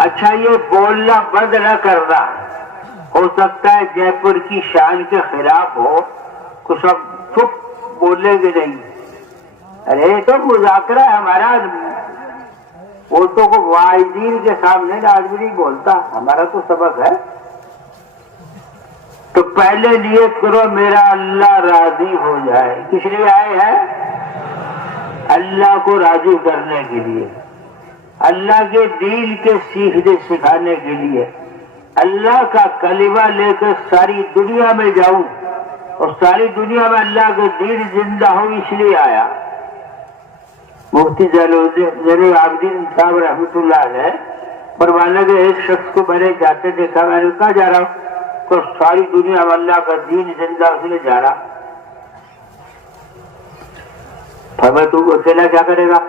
اچھا یہ بولنا بند نہ کرنا، ہو سکتا ہے جے پور کی شان کے خلاف ہو، کچھ اب چپ بولیں گے نہیں. ارے تو مذاکرہ ہے ہمارا، وہ تو واعظین کے سامنے آدمی نہیں بولتا، ہمارا تو سبق ہے. تو پہلے نیت کرو میرا اللہ راضی ہو جائے. کس لیے آئے ہیں؟ اللہ کو راضی کرنے کے لیے، اللہ کے دین کے سیکھنے سکھانے کے لیے. اللہ کا کلمہ لے کر ساری دنیا میں جاؤں اور ساری دنیا میں اللہ کے دین زندہ ہو، اس لیے آیا. مفتی زین العابدین صاحب رحمۃ اللہ علیہ فرمانے کے ایک شخص کو میں نے جاتے دیکھا، میں نے کہا جا رہا ہوں تو ساری دنیا میں اللہ کا دین زندہ اس لیے جا رہا. فرمایا تو اکیلا کیا کرے گا؟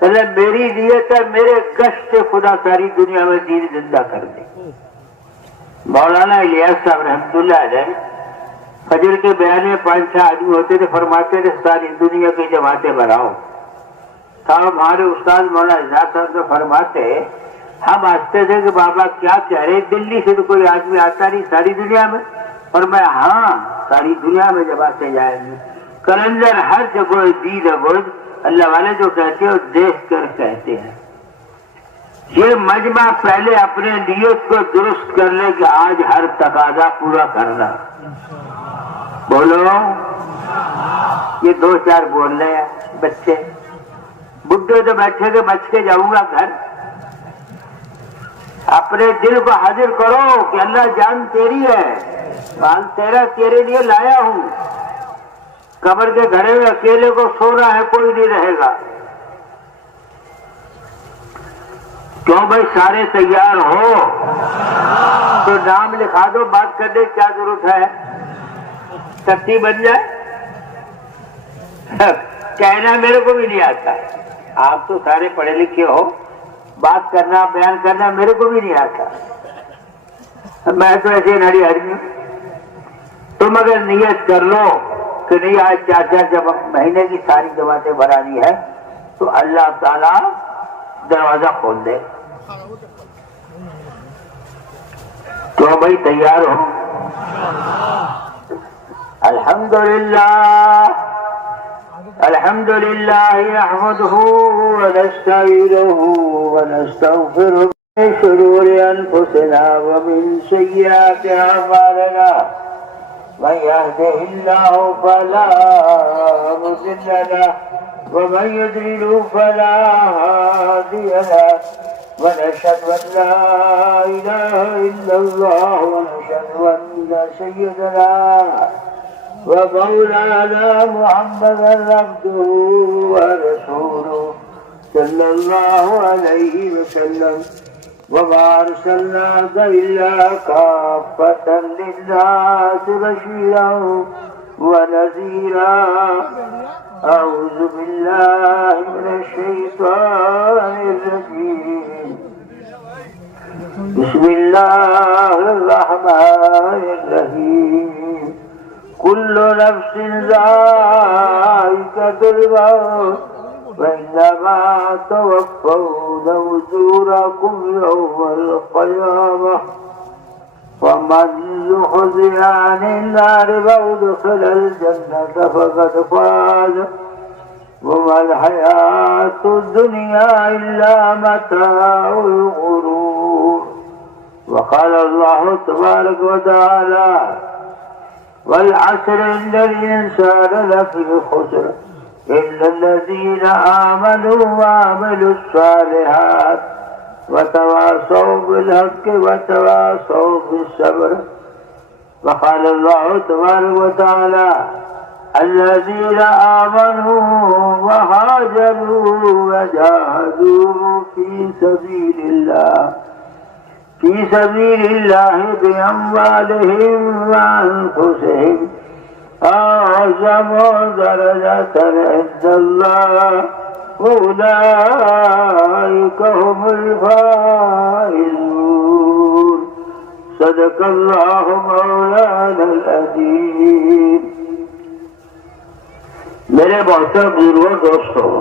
کہ میری نیت ہے میرے گشت سے خدا ساری دنیا میں دین زندہ کر دے. مولانا الیاس صاحب رحمۃ اللہ علیہ فجر کے بیان میں 5-6 آدمی ہوتے تھے، فرماتے تھے ساری دنیا کی جماعتیں بناؤ. صاحب ہمارے استاد مولانا اعجاز صاحب تو فرماتے، ہم ہنستے تھے کہ بابا کیا کہہ رہے، دلی سے تو کوئی آدمی آتا نہیں ساری دنیا میں. اور میں ہاں ساری دنیا میں جماعتیں جائیں گی. کلندر ہر جگہ دید گود، اللہ والے جو کہتے ہیں وہ دیکھ کر کہتے ہیں. یہ مجمع پہلے اپنے نیت کو درست کر لے کہ آج ہر تقاضا پورا کرنا. بولو یہ 2-4 بول رہے ہیں بچے، بڈھے تو بیٹھے کے بچ کے جاؤں گا گھر. اپنے دل کو حاضر کرو کہ اللہ جان تیری ہے، مال تیرا، تیرے لیے لایا ہوں. قبر کے گھرے میں اکیلے کو سونا ہے، کوئی نہیں رہے گا. کیوں بھائی سارے تیار ہو تو نام لکھا دو، بات کرنے کی کیا ضرورت ہے؟ سچی بن جائے. کہنا میرے کو بھی نہیں آتا، آپ تو سارے پڑھے لکھے ہو، بات کرنا بیان کرنا میرے کو بھی نہیں آتا، میں تو ایسے نڑی آدمی. تم اگر نیت کر لو کہ نہیں آج 4 مہینے کی ساری جماعتیں بنانی ہے تو اللہ تعالیٰ دروازہ کھول دے. تو بھائی تیار ہو؟ الحمد للہ نحمده ونستعینه ونستغفره من شرور انفسنا ومن سیئات اعمالنا من يهده الله فلا مضل له ومن يضلل فلا هادي له ونشهد ان لا اله الا الله ونشهد ان سيدنا ومولانا محمدا عبده ورسوله صلى الله عليه وسلم وما أرسلناك إلا كافة للناس بشيرا ونذيرا. أعوذ بالله من الشيطان الرجيم. بسم الله الرحمن الرحيم. كل نفس ذائقة الموت وإنما توفون أجوركم يوم القيامة فمن زحزح عن النار وأدخل الجنة فقد فاز وما الحياة الدنيا إلا متاع الغرور. وقال الله تبارك وتعالى والعصر إن الإنسان لفي خسر إلا الذين آمنوا وعملوا الصالحات وتواصوا بالحق وتواصوا بالصبر. وقال الله تبارك وتعالى الذين آمنوا وهاجروا وجاهدوا في سبيل الله بأموالهم وأنفسهم أعظم درجة عند الله وأولئك هم الفائزون. صدق الله مولانا العظيم. میرے محترم بزرگوں دوستوں،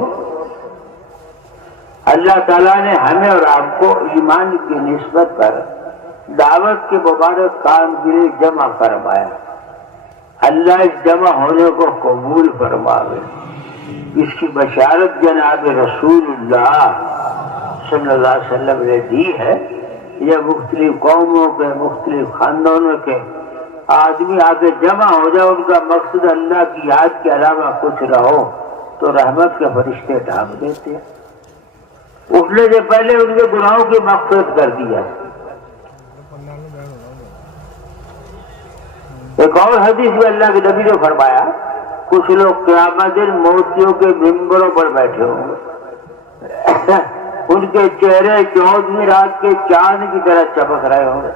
اللہ تعالیٰ نے ہمیں اور آپ کو ایمان کی نسبت پر دعوت کے مبارک کام کے لیے جمع فرمایا. اللہ اس جمع ہونے کو قبول فرماوے. اس کی بشارت جناب رسول اللہ صلی اللہ علیہ وسلم نے دی ہے. یہ مختلف قوموں کے مختلف خاندانوں کے آدمی آگے جمع ہو جائے, ان کا مقصد اللہ کی یاد کے علاوہ کچھ نہ ہو تو رحمت کے فرشتے ڈھانپ دیتے ہیں. اٹھنے سے پہلے ان کے گناہوں کی مغفرت کر دی جائے. ایک اور حدیث میں اللہ کے نبی نے فرمایا, کچھ لوگ قیامت دن موتیوں کے ممبروں پر بیٹھے ہوں گے, ان کے چہرے 14ویں رات کے چاند کی طرح چمک رہے ہوں گے.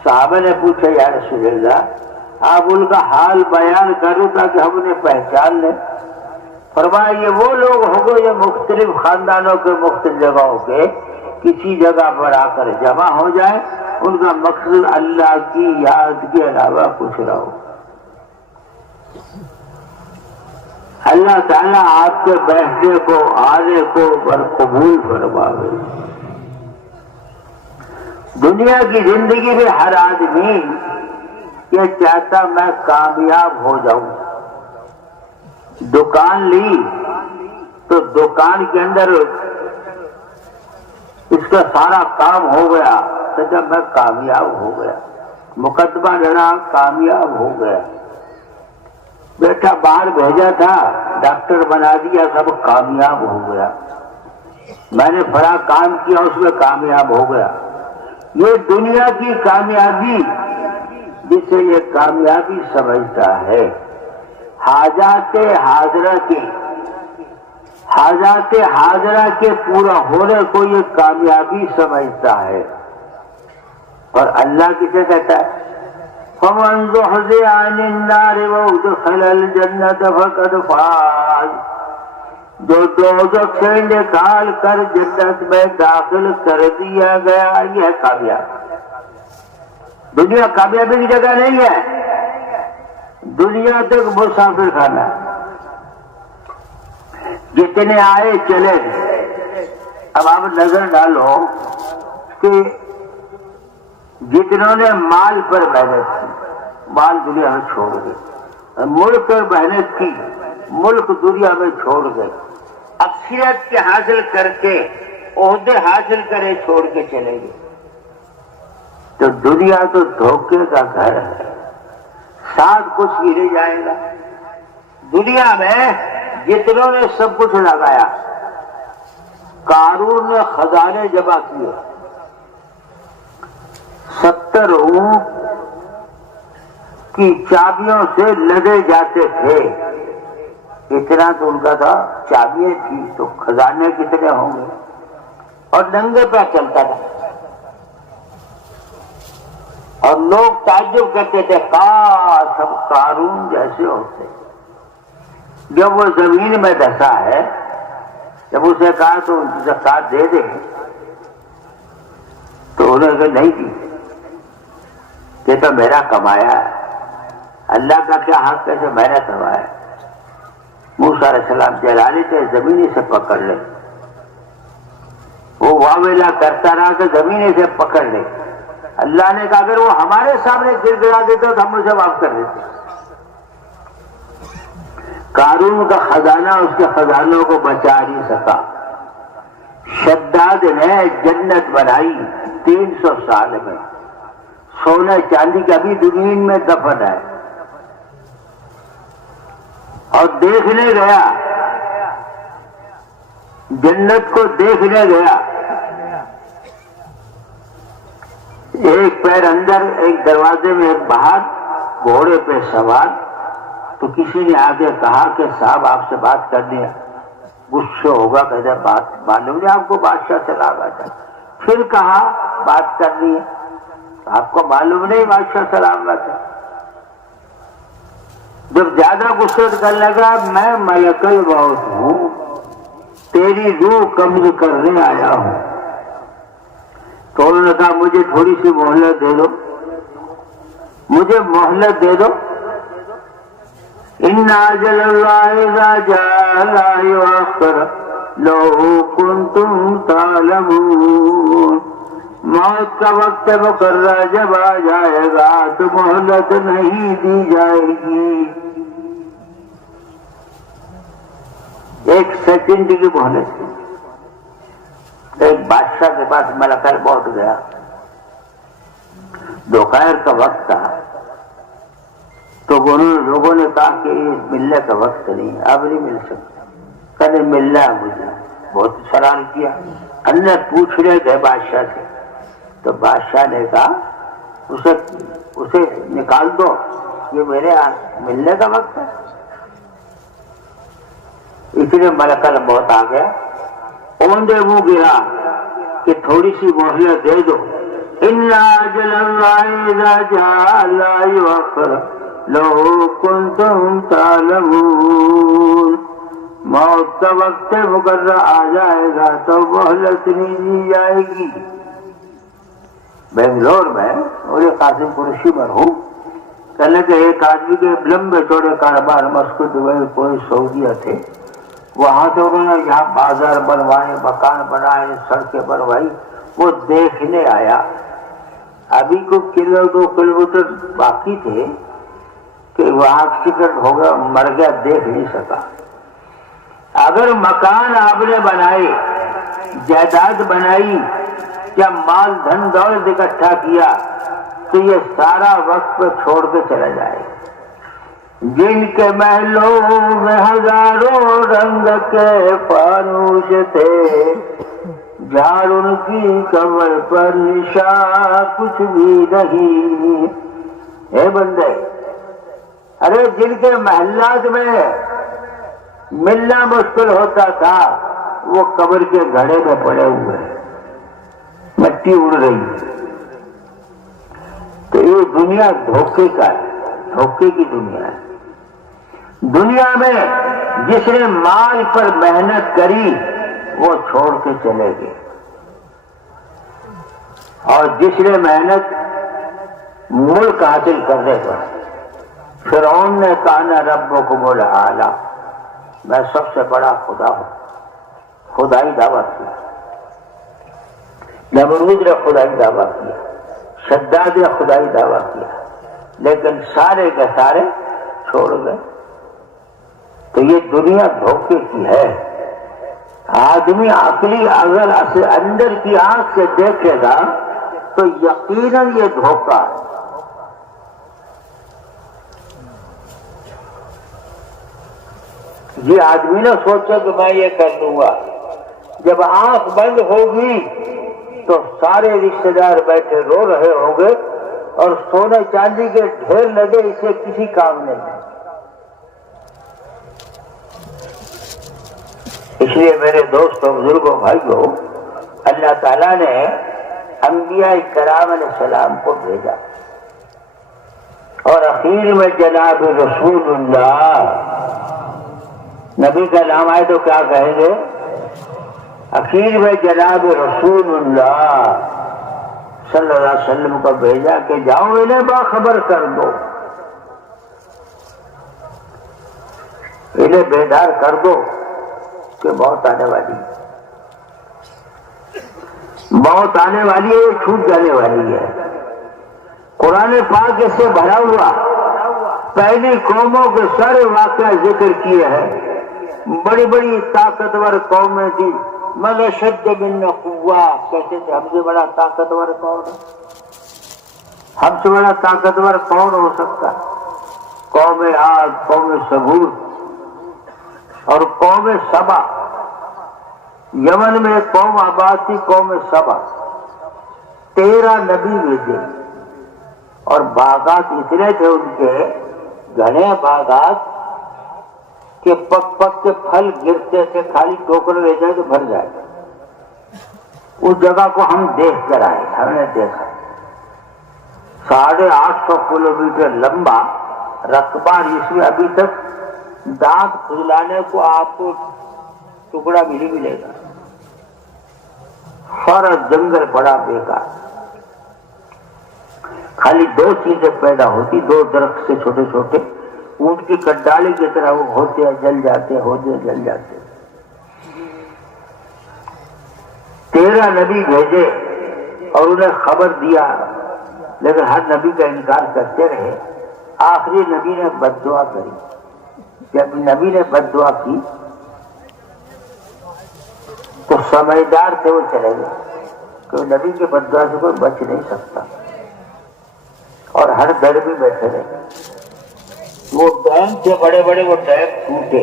صحابہ نے پوچھا یا رسول اللہ آپ ان کا حال بیان کرو تاکہ ہم انہیں پہچان لیں. فرمایا یہ وہ لوگ ہوں گے جو مختلف خاندانوں کے مختلف جگہوں کے کسی جگہ پر آ کر جمع ہو جائے, ان کا مقصد اللہ کی یاد کے علاوہ کچھ نہ ہو. اللہ تعالیٰ آپ کے بیٹھنے کو آنے کو پر قبول فرماوے. دنیا کی زندگی میں ہر آدمی یہ چاہتا میں کامیاب ہو جاؤں. دکان لی تو دکان کے اندر اس کا سارا کام ہو گیا تو جب میں کامیاب ہو گیا. مقدمہ لڑا کامیاب ہو گیا. بیٹا باہر بھیجا تھا ڈاکٹر بنا دیا سب کامیاب ہو گیا. میں نے بڑا کام کیا اس میں کامیاب ہو گیا. یہ دنیا کی کامیابی جسے یہ کامیابی سمجھتا ہے, حاجات حاضرہ کے پورا ہونے کو یہ کامیابی سمجھتا ہے. اور اللہ کسے کہتا ہے فَمَنْ زُحْزِحَ عَنِ النَّارِ وَأُدْخِلَ الْجَنَّةَ فَقَدْ فَازَ. جو دوزخ سے نکال کر جنت میں داخل کر دیا گیا یہ ہے کامیاب. دنیا کامیابی کی جگہ نہیں ہے, دنیا تک مسافر خانہ. جتنے آئے چلے گئے. اب آپ نظر ڈالو کہ جتنوں نے مال پر محنت کی مال دنیا میں چھوڑ گئے, ملک پر محنت کی ملک دنیا میں چھوڑ گئے, اکثریت کے حاصل کر کے عہدے حاصل کرے چھوڑ کے چلے گئے. تو دنیا تو دھوکے کا گھر ہے, ساتھ کچھ بھی نہیں جائے گا. دنیا میں جتنوں نے سب کچھ لگایا, قارون نے خزانے جمع کیے, 70 اونٹ کی چابیوں سے لدے جاتے تھے. اتنا تو ان کا تھا, چابیاں تھی تو خزانے کتنے ہوں گے. اور ننگے پہ چلتا تھا. اور لوگ تعجب کرتے تھے کاش ہم قارون جیسے ہوتے. جب وہ زمین میں دھسا ہے, جب اسے کہا تو زکات دے دے تو انہوں نے نہیں دی. یہ تو میرا کمایا ہے, اللہ کا کیا حق ہے جو میں نے کمایا. موسیٰ علیہ السلام جلالی تھے زمین سے پکڑ لے. وہ واویلا کرتا رہا کہ زمین سے پکڑ لے. اللہ نے کہا اگر وہ ہمارے سامنے گر گرا دیتا تو ہم اسے معاف کر دیتے. قارون کا خزانہ اس کے خزانوں کو بچا نہیں سکا. شداد نے جنت بنائی 300 سال میں, سونے چاندی کا بھی زمین میں دفن ہے. اور دیکھنے گیا, جنت کو دیکھنے گیا, ایک پیر اندر ایک دروازے میں ایک باہر, گھوڑے پہ سوار. تو کسی نے آگے کہا کہ صاحب آپ سے بات کرنی ہے. غصے ہوگا کہ بات معلوم نہیں آپ کو بادشاہ سے لاگا تھا. پھر کہا بات کرنی ہے, آپ کو معلوم نہیں بادشاہ سلام تھا. جب زیادہ غصے کرنے لگا میں ملک الموت ہوں, تیری روح قبض کرنے آیا ہوں. تو انہوں نے کہا مجھے تھوڑی سی مہلت دے دو, مجھے مہلت دے دو. ان اجل اللہ اذا جاء لا یؤخر لو کنتم تعلمون۔ موت کا وقت مقررہ جب آ جائے گا تو مہلت نہیں دی جائے گی، ایک سیکنڈ کی مہلت کی۔ ایک بادشاہ کے پاس ملک الموت گیا، دوپہر کا وقت تھا، تو لوگوں نے کہا کہ ملنے کا وقت نہیں، اب نہیں مل سکتا، کبھی ملنا ہے مجھے۔ بہت سوال کیا، اللہ پوچھ رہے تھے بادشاہ سے، تو بادشاہ نے کہا اسے نکال دو، یہ میرے ملنے کا وقت ہے۔ اس لیے ملک الموت آ گیا، اوندے منہ گرا کہ تھوڑی سی مہلت دے دو۔ ان اجل اللہ اذا جاء لا یؤخر لو کنتم تعلمون۔ موت کا وقت مقررہ آ جائے گا تو مہلت نہیں دی جائے گی۔ بنگلور میں اور قاسم قریشی مرحوم کہنے کہ ایک آدمی کے لمبے چوڑے کاروبار مسکت ہوئے، کوئی سعودیہ تھے، وہاں سے انہوں نے یہاں بازار بنوائے، مکان بنائے، سڑکیں بنوائی، وہ دیکھنے آیا۔ ابھی کو 2 کلومیٹر باقی تھے کہ وہاں ایکسیڈنٹ ہو گیا، مر گیا، دیکھ نہیں سکا۔ اگر مکان آپ نے بنائے، جائیداد بنائی یا مال دھن دولت اکٹھا کیا تو یہ سارا وقت پہ چھوڑ کے چلا جائے گا۔ جن کے محلوں میں ہزاروں رنگ کے فانوس تھے، جھاڑ ان کی کمر پر نشان کچھ بھی نہیں۔ اے بندے، ارے جن کے محلات میں ملنا مشکل ہوتا تھا وہ قبر کے گھڑے میں پڑے ہوئے ہیں، مٹی اڑ رہی ہے۔ تو یہ دنیا دھوکے کا ہے، دھوکے کی دنیا ہے۔ دنیا میں جس نے مال پر محنت کری وہ چھوڑ کے چلے گئے، اور جس نے محنت ملک حاصل کرنے پر، فرعون نے کہا نا ربکم الاعلی، میں سب سے بڑا خدا ہوں، خدائی دعویٰ کیا۔ نمرود نے خدائی دعویٰ کیا، شداد نے خدائی دعویٰ کیا، لیکن سارے کے سارے چھوڑ گئے۔ تو یہ دنیا دھوکے کی ہے۔ آدمی عقلی اگر اندر کی آنکھ سے دیکھے گا تو یقیناً یہ دھوکہ ہے۔ یہ آدمی نہ سوچے کہ میں یہ کر دوں گا، جب آنکھ بند ہوگی تو سارے رشتہ دار بیٹھے رو رہے ہوں گے اور سونے چاندی کے ڈھیر لگے، اسے کسی کام نہیں ہے۔ اس لیے میرے دوستوں، بزرگوں، بھائیوں، اللہ تعالیٰ نے انبیاء کرام علیہ السلام کو بھیجا، اور اخیر میں جناب رسول اللہ، نبی کا نام آئے تو کیا کہیں گے؟ اخیر میں جناب رسول اللہ صلی اللہ علیہ وسلم کو بھیجا کہ جاؤ انہیں باخبر کر دو، انہیں بیدار کر دو کہ موت آنے والی ہے، موت آنے والی ہے، یہ چھوٹ جانے والی ہے۔ قرآن پاک اس سے بھرا ہوا پہلی قوموں کے سارے واقعہ ذکر کیے ہیں۔ بڑی بڑی طاقتور قومیں تھی، من اشد منا قوہ، کہتے تھے ہم سے بڑا طاقتور کون ہے؟ ہم سے بڑا طاقتور کون ہو سکتا ہے؟ قوم عاد، قوم ثمود اور قوم سبا۔ یمن میں ایک قوم آباد تھی، قوم سبا، 13 نبی بھیجے، اور باغات اتنے تھے ان کے، گھنے باغات کہ پک پک کے پھل گرتے تھے، خالی ٹوکر لے جائے تو بھر جائے۔ اس جگہ کو ہم دیکھ کر آئے، ہم نے دیکھا 850 کلومیٹر لمبا رقبہ، جس میں ابھی تک دانت کھجلانے کو آپ کو ٹکڑا بھی نہیں ملے گا، سارا جنگل بڑا بیکار، خالی 2 چیزیں پیدا ہوتی، 2 درخت سے چھوٹے چھوٹے، اونٹ کی کٹالی کی طرح وہ ہوتے جل جاتے، ہوتے جل جاتے۔ 13 نبی بھیجے اور انہیں خبر دیا، لیکن ہر نبی کا انکار کرتے رہے۔ آخری نبی نے بد دعا کری۔ جب نبی نے بد دعا کی تو سمجھدار تھے وہ چلے گئے کہ نبی کے بد دعا سے کوئی بچ نہیں سکتا، اور ہر در بھی بیٹھے رہے۔ وہ ڈیم تھے بڑے بڑے، وہ ڈیم ٹوٹے،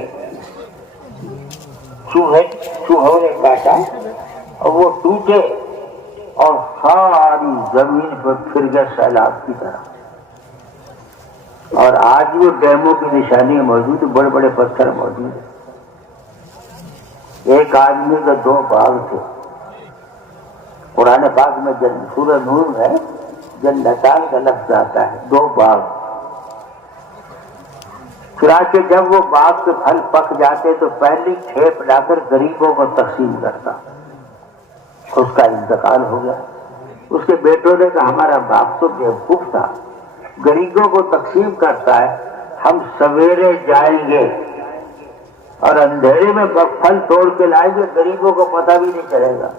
چوہوں نے کاٹا اور وہ ٹوٹے اور ساری زمین پر پھر گئے سیلاب کی طرح۔ اور آج وہ ڈیموں کی نشانیاں موجود ہیں، بڑے بڑے پتھر موجود ہیں۔ ایک آدمی کا 2 باغ تھے۔ قرآن پاک میں سورہ نور ہے جنتان کا لفظ آتا ہے، 2 باغ۔ چنانچہ جب وہ باغ کے پھل پک جاتے تو پہلی کھیپ لا کر غریبوں کو تقسیم کرتا۔ اس کا انتقال ہو گیا۔ اس کے بیٹوں نے کہا ہمارا باپ تو بیوقوف تھا، غریبوں کو تقسیم کرتا ہے، ہم سویرے جائیں گے اور اندھیرے میں پھل توڑ کے لائیں گے، غریبوں کو پتہ بھی نہیں چلے گا۔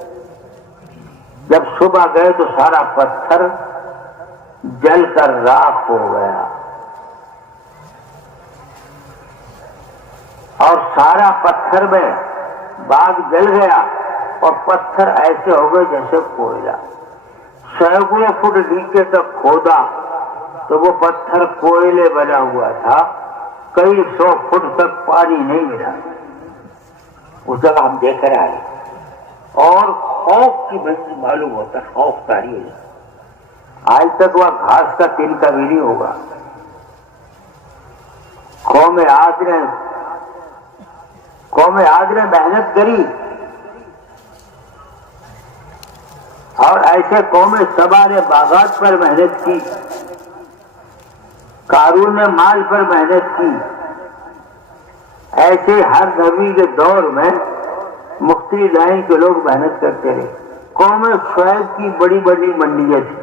جب صبح گئے تو سارا پتھر جل کر راکھ ہو گیا، اور سارا پتھر میں باغ جل گیا، اور پتھر ایسے ہو گئے جیسے کوئلہ۔ سینکڑوں فٹ نیچے تک کھودا تو وہ پتھر کوئلے بنا ہوا تھا، کئی 100 فٹ تک پانی نہیں ملا۔ اس جگہ ہم دیکھ رہے ہیں، اور خوف کی منزل معلوم ہوتا ہے، خوف کاری ہے۔ آج تک وہ گھاس کا تنکا بھی نہیں ہوگا۔ قوم عاد نے محنت کری، اور ایسے قوم سبا نے باغات پر محنت کی، قارون نے مال پر محنت کی۔ ایسے ہر نبی کے دور میں مختلف لائن کے لوگ محنت کرتے رہے۔ قوم شعیب کی بڑی بڑی منڈیاں تھیں،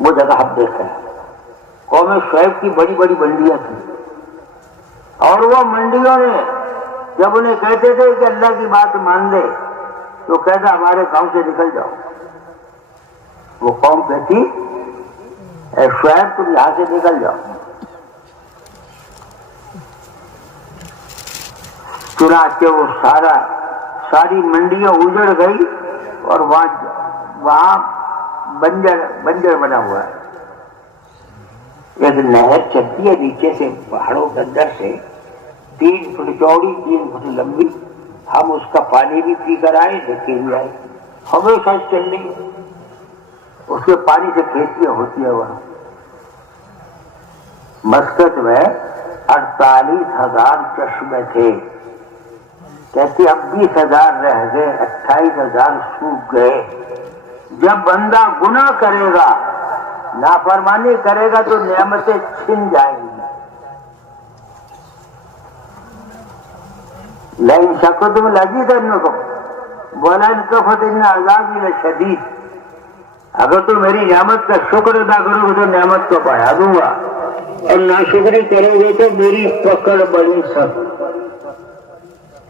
وہ جگہ ہم دیکھ رہے ہیں۔ قوم شعیب کی بڑی بڑی منڈیاں تھیں، اور وہ منڈیوں نے جب انہیں کہتے تھے کہ اللہ کی بات مان لے تو کہتا ہمارے گاؤں سے نکل جاؤ۔ وہ قوم کہتی اے شعیب تم یہاں سے نکل جاؤ۔ چنانچہ وہ ساری منڈیاں اجڑ گئی، اور وہاں بنجر بنا ہوا ہے۔ ایک نہر چلتی ہے نیچے سے، پہاڑوں کے اندر سے، 3 فٹ چوڑی 3 فٹ لمبی۔ ہم اس کا پانی بھی پی کر آئے، دیکھے بھی آئے، ہمیشہ چل رہی۔ اس کے پانی سے کھیتیاں ہوتی ہیں وہاں۔ مسقط میں 48,000 چشمے تھے، کہتے اب 20,000 رہ گئے، 28,000 سوکھ گئے۔ جب بندہ گناہ کرے گا، نافرمانی کرے گا تو نعمتیں چھن جائیں گی۔ لئن شکرتم لازیدنکم ولئن کفرتم ان عذابی لشدید۔ اگر تم میری نعمت کا شکر ادا کرو گے تو نعمت کو بڑھا دوں گا، اور ناشکری کرو گے تو میری پکڑ بڑی سخت۔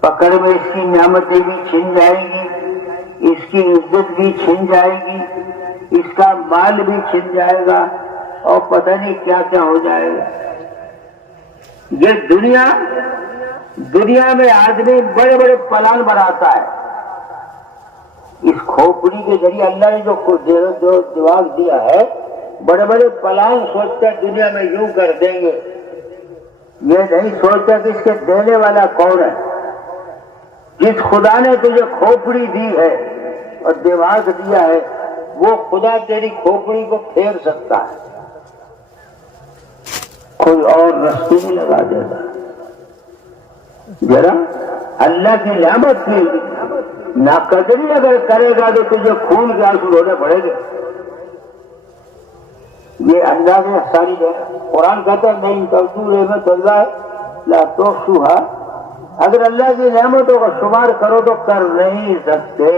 پکڑ میں اس کی نعمتیں بھی چھن جائیں گی، اس کی عزت بھی چھن جائے گی، اس کا مال بھی چھن جائے گا، اور پتہ نہیں کیا کیا ہو جائے گا۔ یہ دنیا میں آدمی بڑے بڑے پلان بناتا ہے۔ اس کھوپڑی کے ذریعے اللہ نے جو دماغ دیا ہے، بڑے بڑے پلان سوچتا ہے دنیا میں یوں کر دیں گے۔ یہ نہیں سوچتا کہ اس کے دینے والا کون ہے۔ جس خدا نے تجھے کھوپڑی دی ہے اور دماغ دیا ہے، وہ خدا تیری کھوپڑی کو پھیر سکتا ہے، کوئی اور رستے نہیں لگا دے گا۔ ذرا اللہ کی نعمت کی ناقدری اگر کرے گا تو تجھے خون کے آنسو رونے پڑے گے۔ یہ اللہ نے ساری قرآن کہتا ہے نہیں تذکر نعمت اللہ لا تحصوها۔ اگر اللہ کی نعمتوں کا شمار کرو تو کر نہیں سکتے۔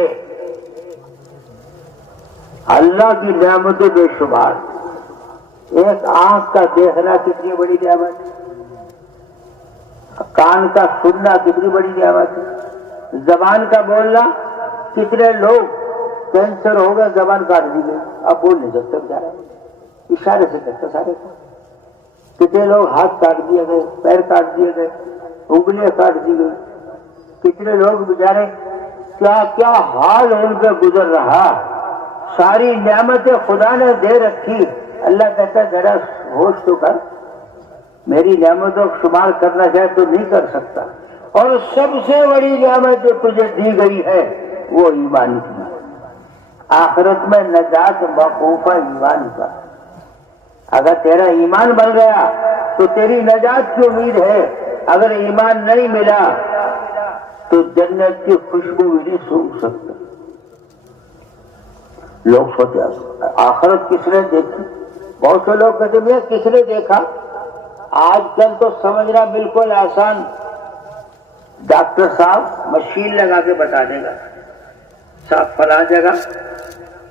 اللہ کی نعمتیں بے شمار۔ ایک آنکھ کا دیکھنا کتنی بڑی نعمت ہے، کان کا سننا کتنی بڑی نعمت ہے، زبان کا بولنا کتنے لوگ کینسر ہو گئے، زبان کاٹ دی گئی، اب بول نہیں سکتے بیچارے، اشارے سے کہتے سارے کو۔ کتنے لوگ ہاتھ کاٹ دیے گئے، پیر کاٹ دیے گئے، انگلیاں کاٹ دی گئی، کتنے لوگ بیچارے کیا کیا حال ان پہ گزر رہا۔ ساری نعمتیں خدا نے دے رکھی، اللہ کہتا ہے ذرا ہوش تو کر، میری نعمتوں کو شمار کرنا چاہے تو نہیں کر سکتا۔ اور سب سے بڑی نعمت جو تجھے دی گئی ہے وہ ایمان کی، آخرت میں نجات موقوف ہے ایمان کا۔ اگر تیرا ایمان بن گیا تو تیری نجات کی امید ہے، اگر ایمان نہیں ملا تو جنت کی خوشبو بھی نہیں سونگھ سکتا۔ لوگ سوچے آخرت کس نے دیکھی، بہت سے لوگ کہتے ہیں کس نے دیکھا۔ آج کل تو سمجھنا بالکل آسان، ڈاکٹر صاحب مشین لگا کے بتا دے گا صاحب فلاں جگہ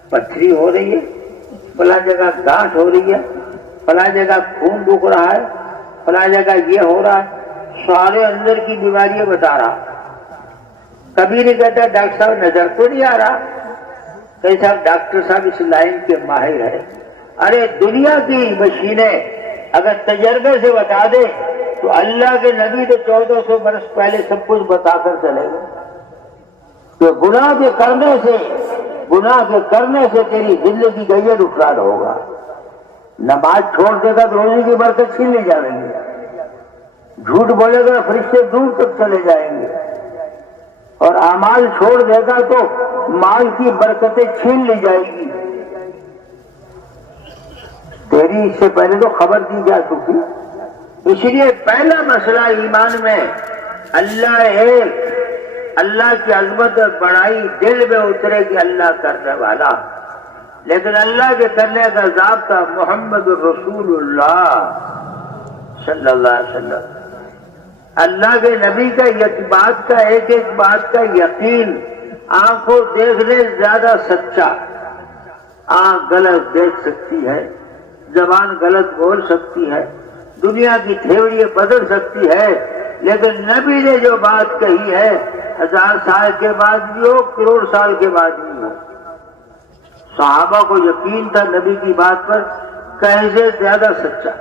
پتھری ہو رہی ہے، فلاں جگہ گانٹھ ہو رہی ہے، فلاں جگہ خون رک رہا ہے، فلاں جگہ یہ ہو رہا ہے، سارے اندر کی بیماریاں بتا رہا۔ کبھی نہیں کہتا ڈاکٹر صاحب نظر تو نہیں آ رہا، کہ صاحب ڈاکٹر صاحب اس لائن کے ماہر ہے۔ ارے دنیا کی مشینیں اگر تجربے سے بتا دے تو اللہ کے نبی تو 1400 برس پہلے سب کچھ بتا کر چلے گئے کہ گناہ کے کرنے سے تیری زندگی کا یہ نقصان ہوگا۔ نماز چھوڑ دے گا تو روزی کی برکت چھین لی جائیں گے، جھوٹ بولے گا فرشتے دور تک چلے جائیں گے، اور اعمال چھوڑ دے گا تو مال کی برکتیں چھین لی جائے گی۔ تیری اس سے پہلے تو خبر دی جا چکی، اس لیے پہلا مسئلہ ایمان میں اللہ ایک، اللہ کی عظمت اور بڑائی دل میں اترے کہ اللہ کرنے والا، لیکن اللہ کے کرنے کا ضابطہ محمد الرسول اللہ صلی اللہ علیہ وسلم، اللہ کے نبی کا ایک بات کا ایک بات کا یقین، آنکھوں دیکھنے زیادہ سچا۔ آنکھ غلط دیکھ سکتی ہے، زبان غلط بول سکتی ہے، دنیا کی تھیوریاں بدل سکتی ہے، لیکن نبی نے جو بات کہی ہے 1000 سال کے بعد بھی ہو، کروڑ سال کے بعد بھی ہو۔ صحابہ کو یقین تھا نبی کی بات پر، کہنے سے زیادہ سچا،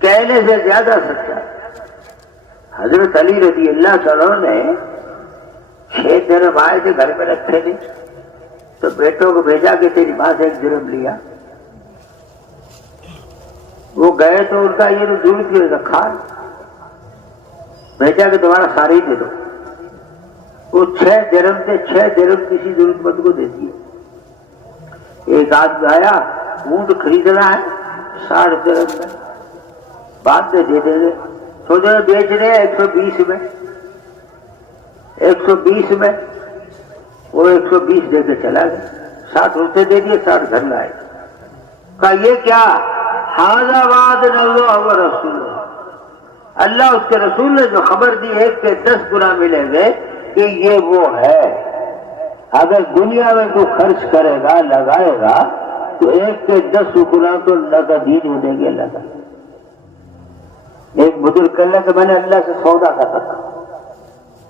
کہنے سے زیادہ سچا۔ حضرت علی رضی اللہ عنہ نے 6 درہم آئے تھے، گھر میں رکھے تھے، تو بیٹوں کو بھیجا کہ تیری ماں سے 1 درہم لیا۔ وہ گئے تو ان کا یہ دور کی رکھا، بھیجا کہ تمہارا سارے ہی دے دو۔ وہ 6 درہم تھے، 6 درہم کسی ضرورت مند کو دے دیے۔ ایک آدمی آیا، اونٹ خریدنا ہے 60 درہم میں، بعد میں دے دے، سوچے بیچ رہے 120 میں، 120 میں، وہ 120 دے کے چلا گیا، 60 روپے دے دیے، 60 گھر لائے۔ کہا یہ کیا؟ ھذا وعد اللہ و رسول، اللہ اس کے رسول نے جو خبر دی 1 کے 10 گنا ملیں گے کہ یہ وہ ہے۔ اگر دنیا میں تو خرچ کرے گا، لگائے گا، تو 1 کے 10 گنا تو نقد ہی ملیں گے، لگا۔ ایک بزرگ کہنے کہ میں نے اللہ سے سودا کا رکھا،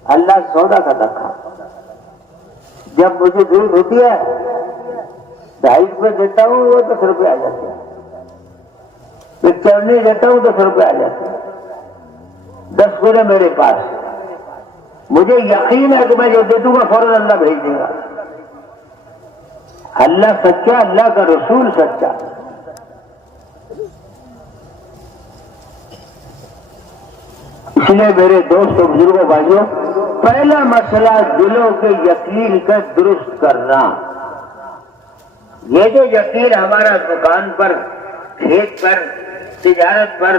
اللہ سے سودا کا رکھا، جب مجھے ضرورت ہوتی ہے 2.5 روپے دیتا ہوں، وہ 10 روپے آ جاتے ہیں، پھر چڑھنے دیتا ہوں 10 روپے آ جاتے ہیں، 10 گنا میرے پاس۔ مجھے یقین ہے کہ میں جو دے دوں گا فوراً اللہ بھیج دے گا۔ اللہ سچا، اللہ کا رسول سچا۔ اس لیے میرے دوستوں بزرگوں بھائیوں، پہلا مسئلہ دلوں کے یقین کا درست کرنا۔ یہ جو یقین ہمارا دکان پر، کھیت پر، تجارت پر،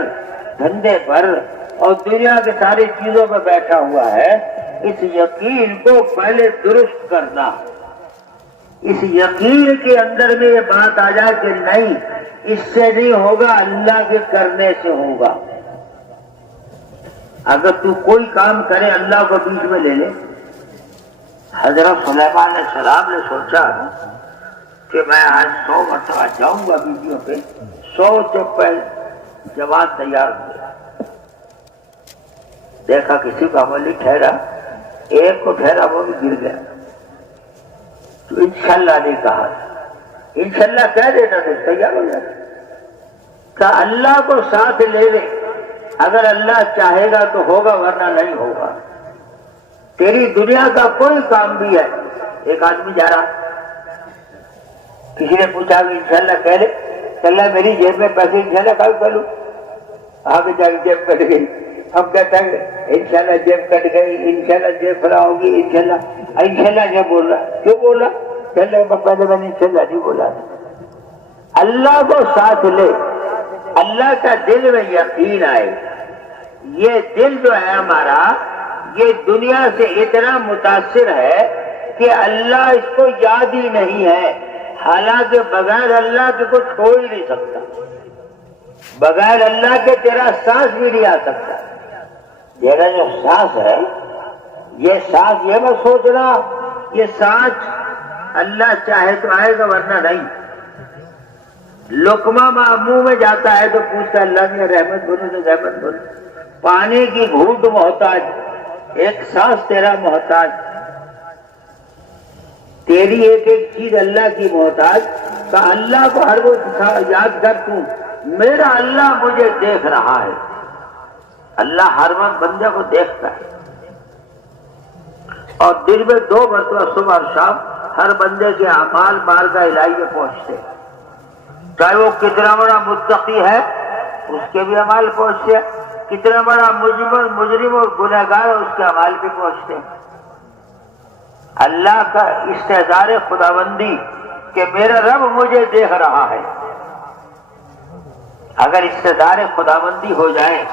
دھندے پر اور دنیا کے ساری چیزوں پر بیٹھا ہوا ہے، اس یقین کو پہلے درست کرنا۔ اس یقین کے اندر میں یہ بات آ جائے کہ نہیں، اس سے نہیں ہوگا، اللہ کے کرنے سے ہوگا۔ اگر تو کوئی کام کرے اللہ کو بیچ میں لے لے۔ حضرت سلیمان علیہ السلام نے سوچا کہ میں آج 100 مرتبہ جاؤں گا بیویوں پہ، 100 چپل جوان تیار ہو گیا۔ دیکھا کسی کا عمل نہیں ٹھہرا، ایک کو ٹھہرا وہ بھی گر گیا، تو انشاءاللہ نہیں کہا، انشاءاللہ کہہ دیتا تو تیار ہو جاتا کہ اللہ کو ساتھ لے لے، اگر اللہ چاہے گا تو ہوگا ورنہ نہیں ہوگا۔ تیری دنیا کا کوئی کام بھی ہے، ایک آدمی جا رہا، کسی نے پوچھا کہ انشاءاللہ کہہ لے، چل میری جیب میں پیسے انشاءاللہ کل کر لوں، آگے جا کے جیب کٹ گئی۔ ہم کہتے ہیں انشاءاللہ جیب کٹ گئی، انشاءاللہ جیب کھلا ہوگی، انشاءاللہ کیا بول رہا، کیوں بول رہا؟ پہلے میں نے انشاءاللہ نہیں بولا۔ اللہ کو ساتھ لے، اللہ کا دل میں یقین آئے۔ یہ دل جو ہے ہمارا، یہ دنیا سے اتنا متاثر ہے کہ اللہ اس کو یاد ہی نہیں ہے، حالانکہ بغیر اللہ کے کچھ ہو ہی نہیں سکتا، بغیر اللہ کے تیرا سانس بھی نہیں آ سکتا۔ تیرا جو سانس ہے، یہ سانس یہ میں سوچ رہا، یہ سانس اللہ چاہے تو آئے گا ورنہ نہیں۔ لقمہ منہ میں جاتا ہے تو پوچھتا اللہ نے رحمت بنو تو رحمت بنو، پانی کی گھونٹ محتاج، ایک سانس تیرا محتاج، تیری ایک ایک چیز اللہ کی محتاج۔ کہ اللہ کو ہر وقت یاد کر، تو میرا اللہ مجھے دیکھ رہا ہے۔ اللہ ہر وقت بندے کو دیکھتا ہے، اور دن میں 2 مرتبہ صبح اور شام ہر بندے کے اعمال بارگاہ الہی میں پہنچتے ہیں، چاہے وہ کتنا بڑا متقی ہے اس کے بھی اعمال پہنچتے ہیں، کتنا بڑا مجرم اور گنہگار ہے اس کے اعمال بھی پہنچتے ہیں۔ اللہ کا استحضار خداوندی کہ میرا رب مجھے دیکھ رہا ہے، اگر استحضار خداوندی ہو جائے،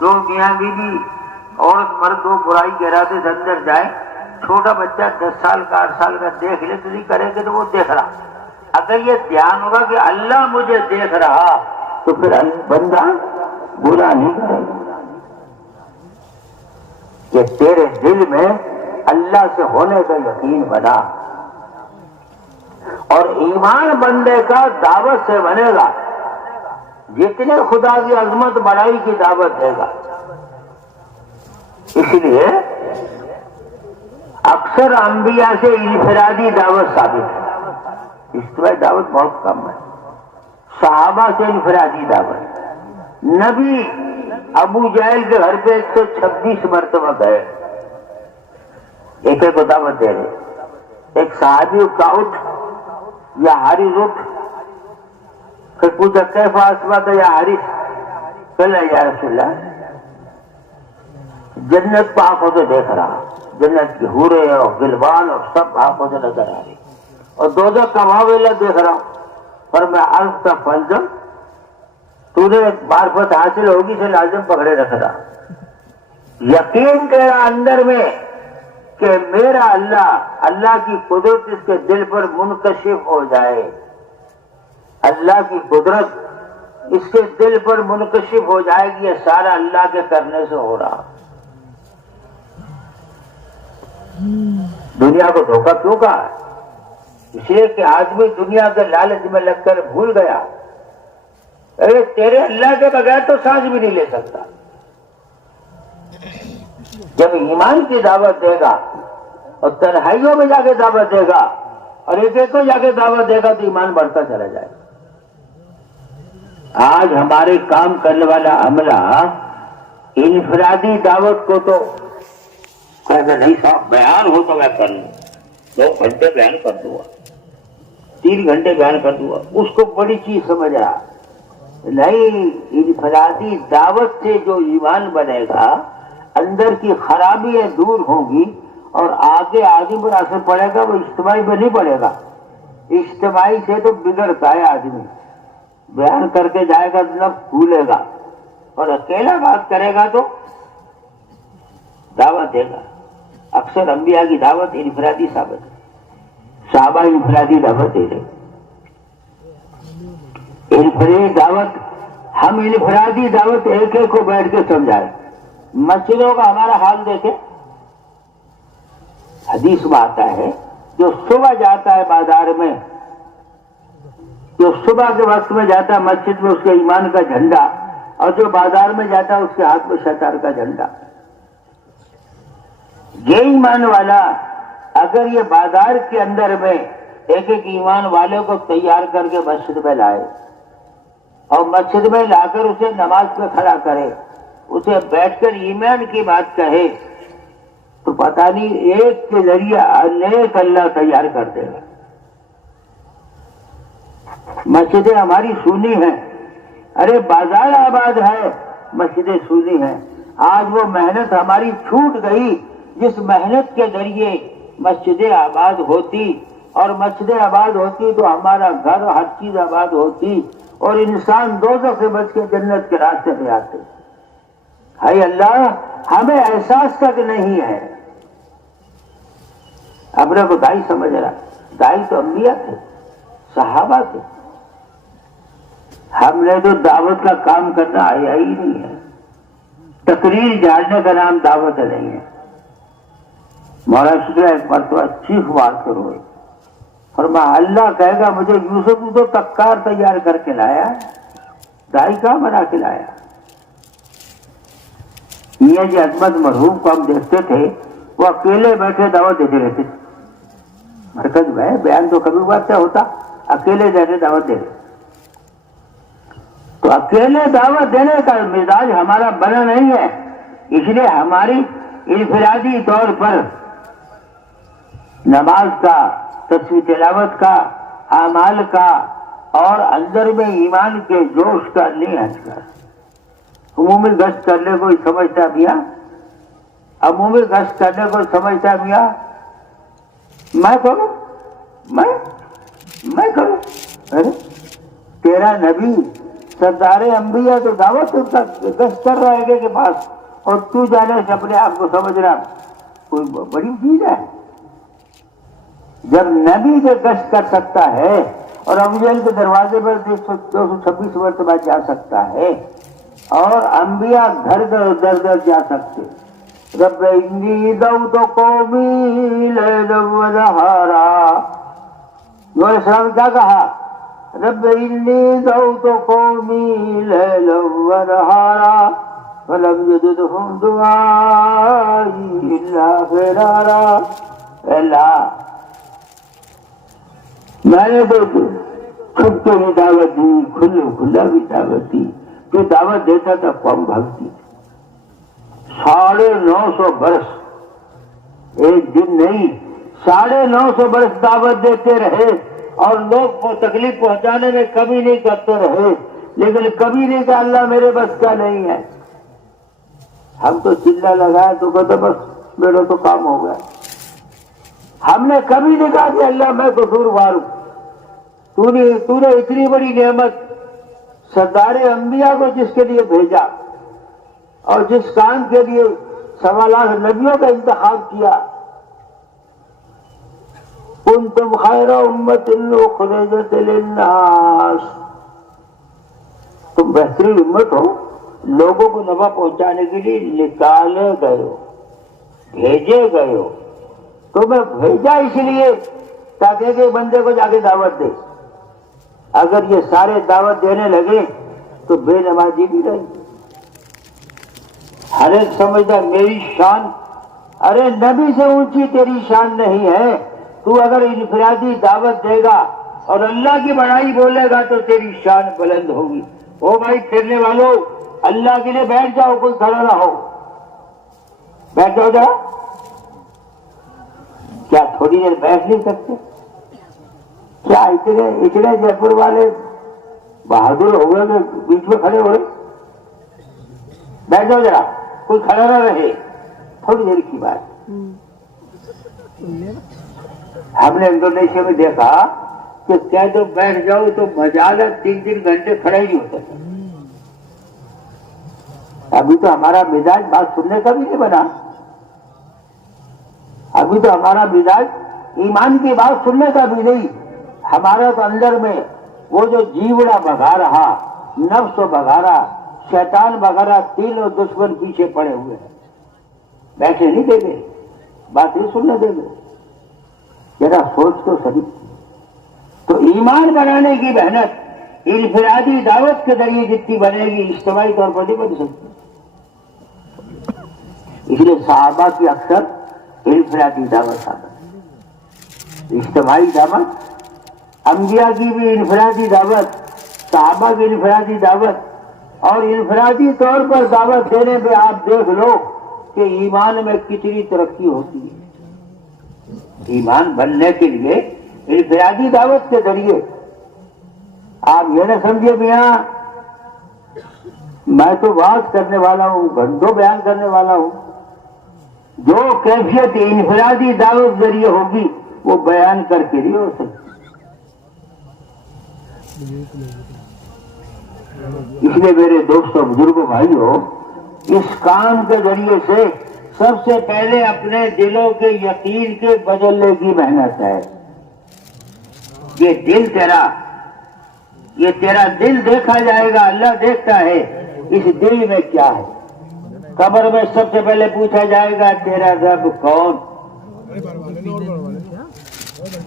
2 میاں بیوی عورت مرد 2 برائی کے ارادے سے اندر جائے، چھوٹا بچہ 10 سال کا 8 سال کا دیکھ لے تو نہیں کرے گے تو وہ دیکھ رہا۔ اگر یہ دھیان ہوگا کہ اللہ مجھے دیکھ رہا تو پھر بندہ برا نہیں کرے گا۔ کہ تیرے دل میں اللہ سے ہونے کا یقین بنا، اور ایمان بندے کا دعوت سے بنے گا، جتنے خدا کی عظمت بڑائی کی دعوت دے گا۔ اس لیے اکثر انبیاء سے انفرادی دعوت ثابت ہے، اجتماعی دعوت بہت کم ہے۔ صحابہ سے انفرادی دعوت، نبی ابو جہل کے گھر پہ 126 مرتبہ گئے، ایک ایک کو دعوت دے رہے۔ ایک صحابی کا اٹھ یا حارث اٹھ، پھر پوچھا کیف اسمت یا حارث؟ کہا یا رسول اللہ جنت کو آنکھوں سے دیکھ رہا، جنت کی حوریں اور گلبان اور سب آنکھوں سے نظر آ رہی، اور دوزخ کا معاملہ دیکھ رہا ہوں۔ پر میں عرض کا فلزم تو نے معرفت حاصل ہوگی سے لازم پکڑے رکھ رہا، یقین تیرا اندر میں کہ میرا اللہ کی قدرت اس کے دل پر منکشف ہو جائے، اللہ کی قدرت اس کے دل پر منکشف ہو جائے گی، یہ سارا اللہ کے کرنے سے ہو رہا۔ دنیا کو دھوکہ کیوں کہا ہے؟ اس لیے کہ آدمی دنیا کے لالچ میں لگ کر بھول گیا، ارے تیرے اللہ کے بغیر تو سانس بھی نہیں لے سکتا۔ جب ایمان کی دعوت دے گا اور تنہائیوں میں جا کے دعوت دے گا اور ایک ایک کو جا کے دعوت دے گا تو ایمان بڑھتا چلا جائے گا۔ آج ہمارے کام کرنے والا عملہ انفرادی دعوت کو تو کہتا نہیں صاحب بیان ہو تو میں کر لوں، 2 گھنٹے بیان کر دوں گا، 3 گھنٹے بیان کر دوں گا، اس کو بڑی چیز سمجھ رہا نہیں۔ انفرادی دعوت سے جو ایمان بنے گا، اندر کی خرابیاں دور ہوں گی اور آگے پر اثر پڑے گا، وہ اجتماعی میں نہیں پڑے گا۔ اجتماعی سے تو بگڑتا ہے آدمی، بیان کر کے جائے گا تو نفس بھولے گا، اور اکیلا بات کرے گا تو دعوت دے گا۔ اکثر انبیاء کی دعوت انفرادی ثابت ہے، صحابہ انفرادی دعوت دے رہے، انفرادی دعوت، ہم انفرادی دعوت ایک ایک کو بیٹھ کے سمجھائیں۔ مسجدوں کا ہمارا حال دیکھیں، حدیث میں آتا ہے جو صبح جاتا ہے بازار میں، جو صبح کے وقت میں جاتا ہے مسجد میں اس کے ایمان کا جھنڈا، اور جو بازار میں جاتا ہے اس کے ہاتھ میں شیطان کا جھنڈا۔ یہ ایمان والا اگر یہ بازار کے اندر میں ایک ایک ایمان والے کو تیار کر کے مسجد میں لائے اور مسجد میں لا کر اسے نماز پہ کھڑا کرے، اسے بیٹھ کر ایمان کی بات کہے، تو پتہ نہیں ایک کے ذریعے انیک اللہ تیار کر دے گا۔ مسجدیں ہماری سونی ہیں، ارے بازار آباد ہے، مسجدیں سونی ہیں۔ آج وہ محنت ہماری چھوٹ گئی جس محنت کے ذریعے مسجدیں آباد ہوتی، اور مسجدیں آباد ہوتی تو ہمارا گھر ہر چیز آباد ہوتی، اور انسان دوزخ سے بچ کے جنت کے راستے پہ آتے۔ ہائے اللہ، ہمیں احساس تک نہیں ہے۔ اپنے کو دائی سمجھ رہا، دائی تو انبیاء تھے، صحابہ تھے۔ ہم نے تو دعوت کا کام کرنا آیا ہی نہیں ہے، تقریر جاننے کا نام دعوت نہیں ہے۔ مولانا شکر ایک مرتبہ چیخ بات کرو، فرمایا اللہ کہے گا مجھے یوسف تو تکار تیار کر کے لایا، دائی کہاں بنا کے لایا؟ یہ جو عظمت مرحوم کو ہم دیکھتے تھے، وہ اکیلے بیٹھے دعوت دیتے رہتے تھے۔ مرکز میں بیان تو کبھی بات سے ہوتا، اکیلے بیٹھے دعوت دے رہے، تو اکیلے دعوت دینے کا مزاج ہمارا بنا نہیں ہے، اس لیے ہماری انفرادی طور پر نماز کا، تسبیح تلاوت کا، اعمال کا اور اندر میں ایمان کے جوش کا نہیں ہے۔ عمومی گشت کرنے کو سمجھتا میاں، عمومی گشت کرنے کو سمجھتا میاں میں کروں، میں کروں۔ ارے تیرا نبی سردار انبیاء تو دعوت گشت کر رہا ہے کے پاس، اور تو جانے سے اپنے آپ کو سمجھ رہا کوئی بڑی چیز ہے؟ جب نبی کے گشت کر سکتا ہے اور ابو جہل کے دروازے پر 226 مرتبہ جا سکتا ہے، اور انبیاء گھر در جا سکتے، رب انی دعوت قومی لیلا ونہارا، نبی علیہ السلام کیا کہا؟ رب انی دعوت قومی لیلا ونہارا فلم یزدہم دعائی الا فرارا۔ اللہ میں نے تو چھپ کے بھی دعوت دی، کھلا بھی دعوت دی، جو دعوت دیتا تھا قوم بھگتی۔ 950 برس، ایک دن نہیں، 950 برس دعوت دیتے رہے، اور لوگ کو تکلیف پہنچانے میں کمی نہیں کرتے رہے، لیکن کبھی نہیں کہا اللہ میرے بس کا نہیں ہے۔ ہم تو چلا لگایا تو کہتے بس میرا تو کام ہو گیا۔ ہم نے کبھی نہیں کہا کہ اللہ میں قصوروار ہوں، تو نے اتنی بڑی نعمت سردار انبیاء کو جس کے لیے بھیجا اور جس کام کے لیے 1.25 لاکھ نبیوں کا انتخاب کیا، کنتم خیر امت اخرجت للناس، تم بہترین امت ہو، لوگوں کو نفع پہنچانے کے لیے نکالے گئے ہو، بھیجے گئے ہو۔ تمہیں بھیجا اس لیے تاکہ کہ بندے کو جا کے دعوت دے۔ اگر یہ سارے دعوت دینے لگے تو بے نمازی بھی رہے۔ ہر ایک سمجھتا میری شان، ارے نبی سے اونچی تیری شان نہیں ہے۔ تو اگر انفرادی دعوت دے گا اور اللہ کی بڑائی بولے گا تو تیری شان بلند ہوگی۔ او بھائی پھرنے والوں، اللہ کے لیے بیٹھ جاؤ، کوئی کھڑا نہ ہو، بیٹھ جاؤ ذرا۔ کیا تھوڑی دیر بیٹھ نہیں سکتے؟ کیا اتنے جے پور والے بہادر ہو گئے کہ بیچ میں کھڑے ہوئے؟ بیٹھ جاؤ ذرا، کوئی کھڑا نہ رہے، تھوڑی دیر کی بات۔ ہم نے انڈونیشیا میں دیکھا کہ کہہ دو بیٹھ جاؤ تو مجال 3 گھنٹے کھڑا ہی نہیں ہوتا۔ ابھی تو ہمارا مزاج بات سننے کا بھی نہیں بنا، ابھی تو ہمارا مزاج ایمان کی بات سننے کا بھی نہیں۔ ہمارا تو اندر میں وہ جو جیوڑا بھگا رہا، نفس و بھگا رہا، شیطان بھگا رہا، تینوں دشمن پیچھے پڑے ہوئے ہیں، بیٹھے نہیں دے گے، بات نہیں سننے دے گے۔ ذرا سوچ تو صحیح۔ تو ایمان بنانے کی محنت انفرادی دعوت کے ذریعے جتنی بنے گی اجتماعی طور پر نہیں بن سکتی۔ اس لیے صحابہ کی اکثر انفرادی دعوت آتا ہے۔ اجتماعی دعوت، انبیاء کی بھی انفرادی دعوت، صحابہ کی انفرادی دعوت، اور انفرادی طور پر دعوت دینے پہ آپ دیکھ لو کہ ایمان میں کتنی ترقی ہوتی ہے۔ ایمان بننے کے لیے انفرادی دعوت کے ذریعے آپ یہ نہ سمجھے میاں میں تو بات کرنے والا ہوں، گھنٹوں بیان کرنے والا ہوں۔ جو کیفیت انفرادی دعوت ذریعے ہوگی وہ بیان کر کے نہیں ہو سکتی۔ اس لیے میرے دوستوں بزرگوں بھائیوں، اس کام کے ذریعے سے سب سے پہلے اپنے دلوں کے یقین کے بدلنے کی محنت ہے۔ یہ تیرا دل دیکھا جائے گا، اللہ دیکھتا ہے اس دل میں کیا ہے۔ قبر میں سب سے پہلے پوچھا جائے گا تیرا رب کون،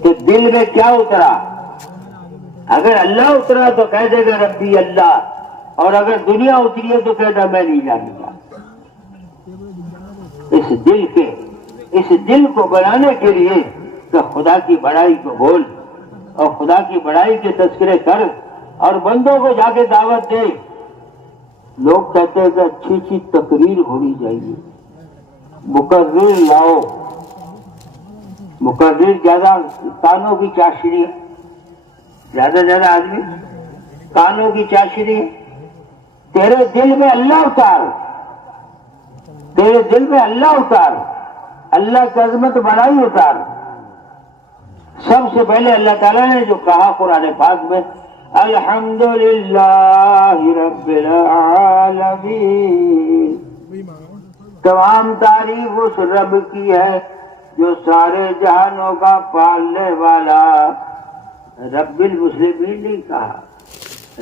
تو دل میں کیا اترا؟ اگر اللہ اترا تو کہہ دے گا ربی اللہ، اور اگر دنیا اتری ہے تو کہتا میں نہیں جانتا۔ اس دل کو بنانے کے لیے کہ خدا کی بڑائی کو بول اور خدا کی بڑائی کے تذکرے کر اور بندوں کو جا کے دعوت دے۔ لوگ کہتے ہیں کہ اچھی اچھی تقریر ہونی چاہیے، مقرر لاؤ۔ مقرر زیادہ کانوں کی چاشنی ہے، زیادہ آدمی کانوں کی چاشنی ہے۔ تیرے دل میں اللہ اتار، تیرے دل میں اللہ اتار، اللہ کی عظمت بڑائی اتار۔ سب سے پہلے اللہ تعالیٰ نے جو کہا قرآن پاک میں، الحمدللہ رب العالمین، تمام تعریف اس رب کی ہے جو سارے جہانوں کا پالنے والا۔ رب المسلمین نہیں کہا،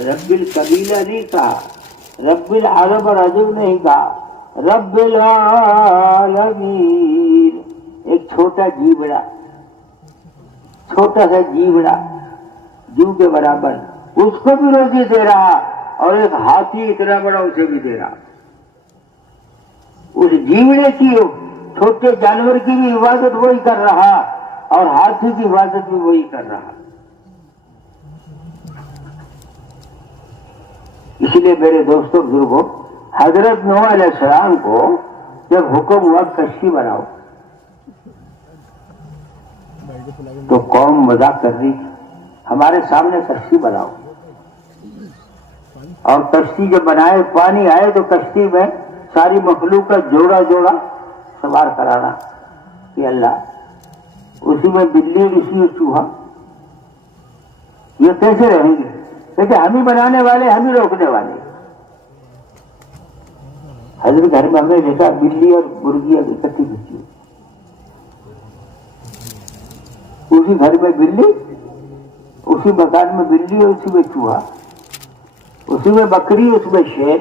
رب القبیلہ نہیں کہا، رب العرب اور عجم نہیں کہا، رب العالمین۔ ایک چھوٹا جیبڑا، چھوٹا سا جیبڑا جو کے برابر، اس کو بھی روزی دے رہا، اور ایک ہاتھی اتنا بڑا اسے بھی دے رہا۔ اس جیوڑے کی، چھوٹے جانور کی بھی حفاظت وہی کر رہا اور ہاتھی کی حفاظت بھی وہی کر رہا۔ اس لیے میرے دوستوں بزرگوں، حضرت نوح علیہ السلام کو جب حکم ہوا کشتی بناؤ تو قوم مذاق کر رہی ہمارے سامنے کشتی بناؤ، اور کشتی جب بنائے پانی آئے تو کشتی میں ساری مخلوق کا جوڑا جوڑا سوار کرانا کہ اللہ، اسی میں بلی، اسی میں چوہا، یہ کیسے رہیں گے؟ کہتے ہم ہی بنانے والے، ہم ہی روکنے والے۔ حضرت گھر میں ہم نے دیکھا بلی اور مرغیاں اکٹھی بچی، اسی گھر میں بلی، اسی مکان میں بلی اور اسی میں چوہا، اسی میں بکری، اس میں شیر۔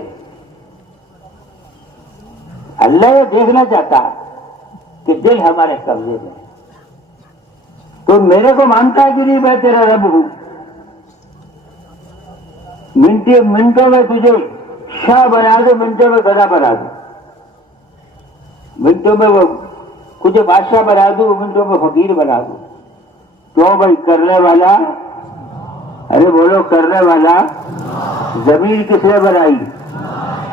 اللہ یہ دیکھنا چاہتا کہ دل ہمارے قبضے میں، تو میرے کو مانتا ہے کہ نہیں میں تیرا رب ہوں؟ منٹوں میں تجھے شاہ بنا دو، منٹوں میں گدا بنا دو، منٹوں میں وہ کچھ بادشاہ بنا دو، منٹوں میں فقیر بنا دو۔ کیوں بھائی؟ کرنے والا، ارے بولو کرنے والا۔ زمین کس نے بنائی؟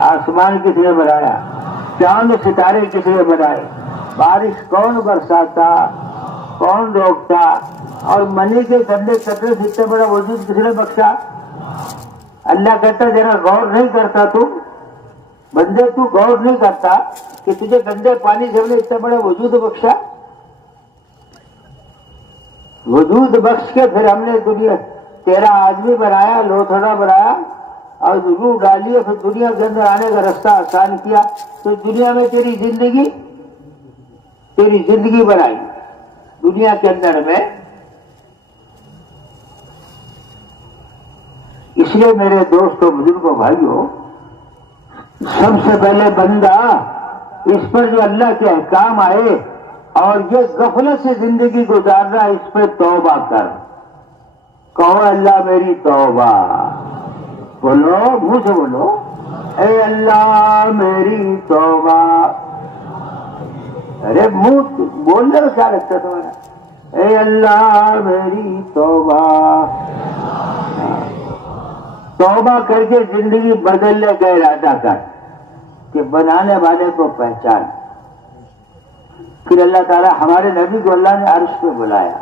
آسمان کس نے بنایا؟ چاند ستارے کس نے بنائے؟ بارش کون برساتا، کون روکتا؟ اور منی کے گندے قطرے سے اتنا بڑا وجود کس نے بخشا؟ اللہ کہتا ذرا غور نہیں کرتا تو بندے، تو غور نہیں کرتا کہ تجھے گندے پانی سے ہم نے اتنا بڑا وجود بخشا؟ وجود بخش کے پھر ہم نے دنیا تیرا آدمی بنایا، لوتھڑا بنایا اور روح ڈالی، پھر دنیا کے اندر آنے کا رستہ آسان کیا، تو دنیا میں تیری زندگی بنائی دنیا کے اندر میں۔ اس لیے میرے دوستوں بزرگوں بھائیوں، سب سے پہلے بندہ اس پر جو اللہ کے احکام آئے اور یہ غفلت سے زندگی گزار رہا ہے، اس پہ توبہ کر۔ کہو اللہ میری توبہ، بولو منہ سے بولو، اے اللہ میری توبہ۔ ارے منہ بولنے میں کیا رکھتا تمہارا؟ اے اللہ میری توبہ، توبہ کر کے زندگی بدلنے کا ارادہ کر کہ بنانے والے کو پہچان۔ پھر اللہ تعالیٰ ہمارے نبی کو اللہ نے عرش پہ بلایا،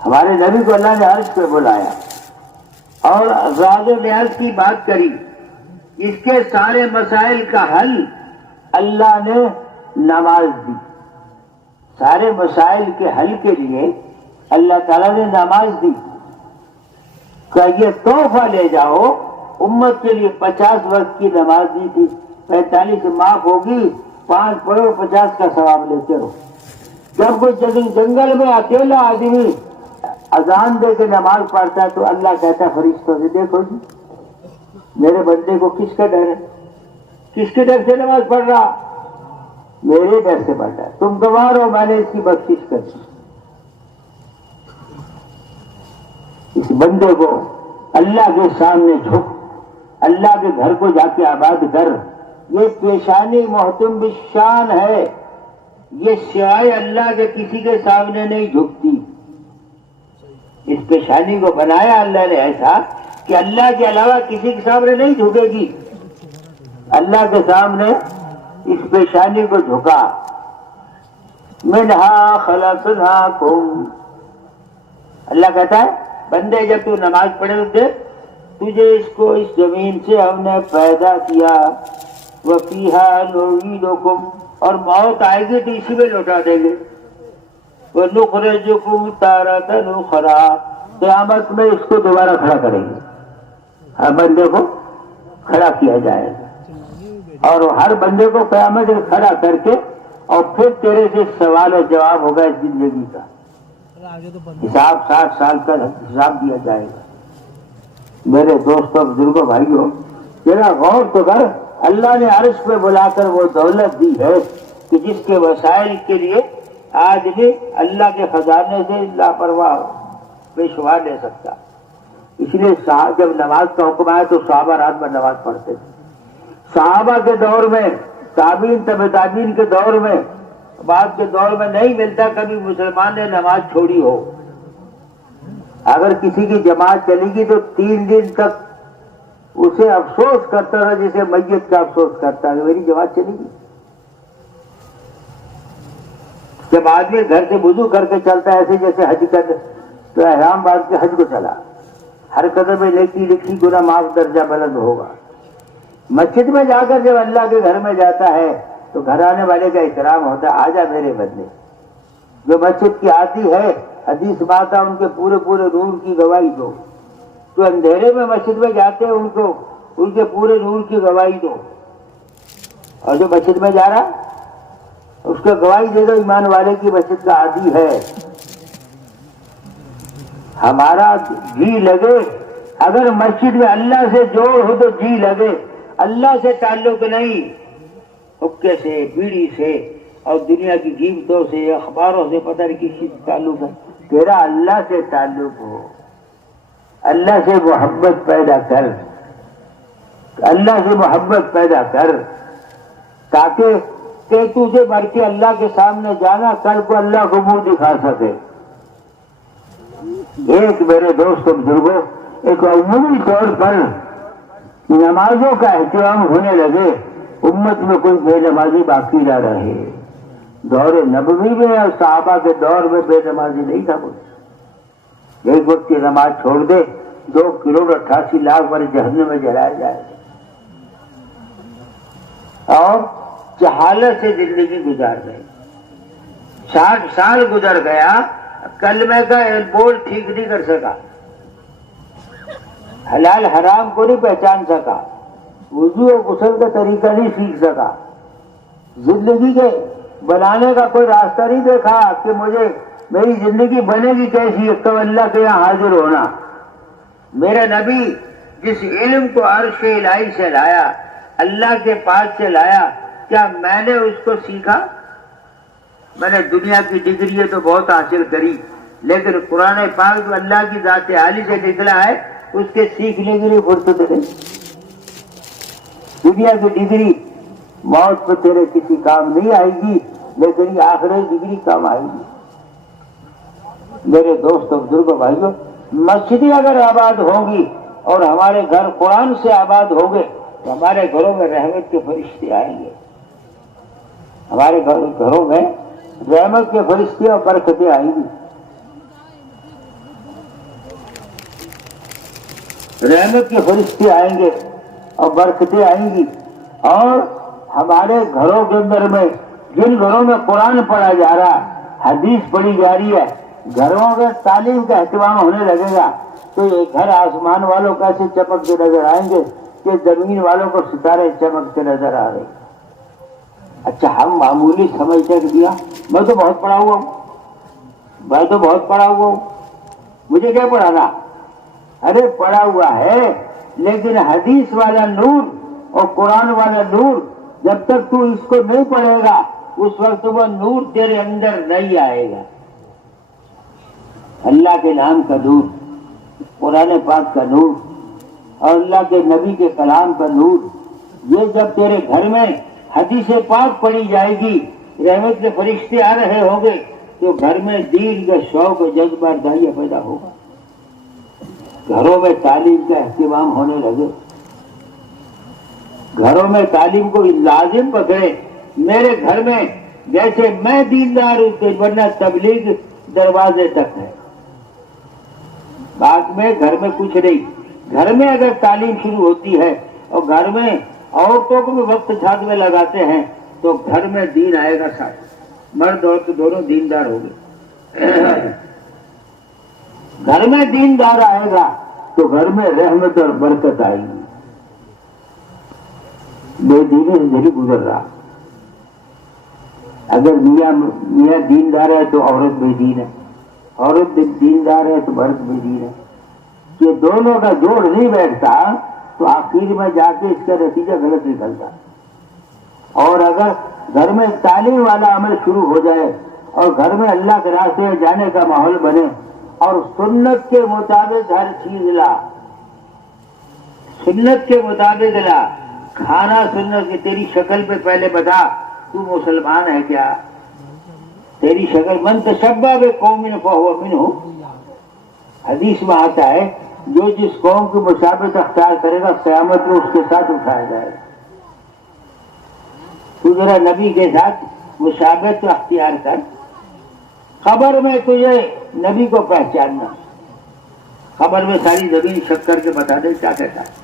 ہمارے نبی کو اللہ نے عرش پہ بلایا اور راز و نیاز کی بات کری۔ اس کے سارے مسائل کا حل اللہ نے نماز دی۔ سارے مسائل کے حل کے لیے اللہ تعالیٰ نے نماز دی کہ یہ تحفہ لے جاؤ۔ امت کے لیے 50 وقت کی نماز دی تھی، 45 معاف ہوگی، 5 پڑھو 50 کا ثواب لیتے رہو۔ جب کوئی جنگل میں اکیلا آدمی اذان دے کے نماز پڑھتا ہے تو اللہ کہتا ہے فرشتوں سے، دیکھو جی میرے بندے کو کس کا ڈر ہے، کس کے ڈر سے نماز پڑھ رہا؟ میرے ڈر سے پڑھ رہا ہے، تم گوار ہو میں نے اس کی بخشش کر دی۔ اس بندے کو اللہ کے سامنے جھک، اللہ کے گھر کو جا کے آباد کر۔ یہ پیشانی محتم بالشان ہے، یہ سوائے اللہ کے کسی کے سامنے نہیں جھکتی۔ اس پیشانی کو بنایا اللہ نے ایسا کہ اللہ کے علاوہ کسی کے سامنے نہیں جھکے گی۔ اللہ کے سامنے اس پیشانی کو جھکا۔ منہا خلقناکم، اللہ کہتا ہے بندے جب تو نماز پڑھے تو دیکھ، تجھے اس کو اس زمین سے ہم نے پیدا کیا، وفیہا نعیدکم، اور موت آئے گی تو اسی میں لوٹا دیں گے، وَنُخْرِجُكُمْ تَارَةً أُخْرَىٰ، قیامت میں اس کو دوبارہ کھڑا کریں گے۔ ہر بندے کو کھڑا کیا جائے گا اور ہر بندے کو قیامت میں کھڑا کر کے اور پھر تیرے سے سوال و جواب ہوگا اس زندگی کا حساب، 60 سال کا حساب دیا جائے گا۔ میرے دوستوں بزرگوں بھائیوں، ذرا غور تو کر، اللہ نے عرش پہ بلا کر وہ دولت دی ہے کہ جس کے وسائل کے لیے آج بھی اللہ کے خزانے سے لاپرواہ پیشوا لے سکتا۔ اس لیے جب نماز کا حکم آیا تو صحابہ رات میں نماز پڑھتے تھے۔ صحابہ کے دور میں، تابعین تبع تابعین کے دور میں، بعد کے دور میں نہیں ملتا کبھی مسلمان نے نماز چھوڑی ہو۔ اگر کسی کی جماعت چلی گی تو 3 دن تک اسے افسوس کرتا رہا، جسے میت کا افسوس کرتا ہے میری جماعت چلی گی۔ جب آدمی گھر سے وضو کر کے چلتا ہے ایسے جیسے حج کر تو احرام باندھ کے حج کو چلا، ہر قدم میں نیکی لکھی گناہ معاف درجہ بلند ہوگا۔ مسجد میں جا کر جب اللہ کے گھر میں جاتا ہے تو گھر آنے والے کا احترام ہوتا ہے، آجا میرے بندے۔ جو مسجد کی عادی ہے، حدیث بات ہے، ان کے پورے پورے نور کی گواہی دو۔ جو اندھیرے میں مسجد میں جاتے ہیں ان کو ان کے پورے نور کی گواہی دو، اور جو مسجد میں جا رہا اس کو گواہی دے دو ایمان والے کی مسجد کا عادی ہے۔ ہمارا جی لگے، اگر مسجد میں اللہ سے جوڑ ہو تو جی لگے، اللہ سے تعلق نہیں، حکے سے، بیڑی سے اور دنیا کی قیمتوں سے، اخباروں سے، پتہ نہیں کس چیز سے تعلق ہے۔ تیرا اللہ سے تعلق ہو، اللہ سے محبت پیدا کر، اللہ سے محبت پیدا کر، تاکہ کہ تجھے بڑھ کے اللہ کے سامنے جانا، کل کو اللہ کو منہ دکھا سکے۔ ایک میرے دوست بزرگوں، ایک عمومی طور پر نمازوں کا اہتمام ہونے لگے، امت میں کوئی بے نمازی باقی نہ رہے۔ دور نبوی میں اور صحابہ کے دور میں بے نمازی نہیں تھا کوئی۔ ایک وقت کی نماز چھوڑ دے 2 کروڑ 88 لاکھ بار جہنم میں جلایا جائے گا۔ اور جہالت سے زندگی گزار گئی، 60 سال گزر گیا، کلمے کا بول ٹھیک نہیں کر سکا، حلال حرام کو نہیں پہچان سکا، وضو اور غسل کا طریقہ نہیں سیکھ سکا، زندگی کے بنانے کا کوئی راستہ نہیں دیکھا کہ مجھے میری زندگی بنے گی کیسی، کب اللہ کے یہاں حاضر ہونا۔ میرا نبی جس علم کو عرش الہی سے لایا، اللہ کے پاس سے لایا، کیا میں نے اس کو سیکھا؟ میں نے دنیا کی ڈگری تو بہت حاصل کری، لیکن قرآن پاک جو اللہ کی ذات عالی سے نکلا ہے اس کے سیکھنے کے لیے فرصت نہیں۔ دنیا کی ڈگری موت پہ تیرے کسی کام نہیں آئے گی، لیکن یہ آخری ڈگری کام آئے گی۔ میرے دوستوں بزرگوں بھائیوں، مسجدیں اگر آباد ہوں گی اور ہمارے گھر قرآن سے آباد ہوں گے تو ہمارے گھروں میں رحمت کے فرشتے آئیں گے، ہمارے گھروں میں رحمت کے فرشتے اور برکتیں آئیں گی، رحمت کے فرشتے آئیں گے اور برکتیں آئیں گی۔ اور ہمارے گھروں کے اندر میں جن گھروں میں قرآن پڑھا جا رہا ہے، حدیث پڑھی جا رہی ہے، گھروں میں تعلیم کا اہتمام ہونے لگے گا تو یہ گھر آسمان والوں کیسے چمکتے نظر آئیں گے کہ زمین والوں کو ستارے چمکتے نظر آ رہے ہیں۔ اچھا، ہم معمولی سمجھتے کہ دیا میں تو بہت پڑھا ہوا ہوں، میں تو بہت پڑھا ہوا ہوں، مجھے کیا پڑھانا؟ ارے پڑھا ہوا ہے، لیکن حدیث والا نور اور قرآن والا نور جب تک تو اس کو نہیں پڑھے گا اس وقت وہ نور تیرے اندر نہیں آئے گا۔ اللہ کے نام کا نور، قرآن پاک کا نور اور اللہ کے نبی کے کلام کا نور، یہ جب تیرے گھر میں حدیث پاک پڑھی جائے گی، رحمت کے فرشتے آ رہے ہوں گے تو گھر میں دین کا شوق و جذبہ داعیہ پیدا ہوگا، گھروں میں تعلیم کا اہتمام ہونے لگے، گھروں میں تعلیم کو لازم پکڑے۔ میرے گھر میں جیسے میں دیندار ہوں ورنہ تبلیغ دروازے تک ہے، بعد میں گھر میں کچھ نہیں۔ گھر میں اگر تعلیم شروع ہوتی ہے اور گھر میں عورتوں کو بھی وقت ساتھ میں لگاتے ہیں تو گھر میں دین آئے گا ساتھ، مرد عورت دونوں دیندار ہوں گے۔ گھر میں دیندار آئے گا تو گھر میں رحمت اور برکت آئے گی۔ بے دینی سے نہیں گزر رہا، اگر میاں دیندار ہے تو عورت بے دین ہے، عورت دیندار ہے تو مرد بے دین ہے، یہ دونوں کا جوڑ نہیں بیٹھتا تو آخر میں جا کے اس کا نتیجہ غلط نکلتا۔ اور اگر گھر میں تعلیم والا عمل شروع ہو جائے اور گھر میں اللہ کے راستے میں جانے کا ماحول بنے اور سنت کے مطابق ہر چیز لا، سنت کے مطابق لا، کھانا سنت کی، تیری شکل پہ پہلے بتا تو مسلمان ہے کیا؟ تیری شکل، من تشبہ بقوم فہو منہ، حدیث میں آتا ہے جو جس قوم کی مشابہت اختیار کرے گا قیامت میں اس کے ساتھ اٹھایا جائے گا۔ تو ذرا نبی کے ساتھ مشابہت اختیار کر، خبر میں تجھے نبی کو پہچاننا، خبر میں ساری زمین شک کر کے بتا دے کیا کہتا ہے۔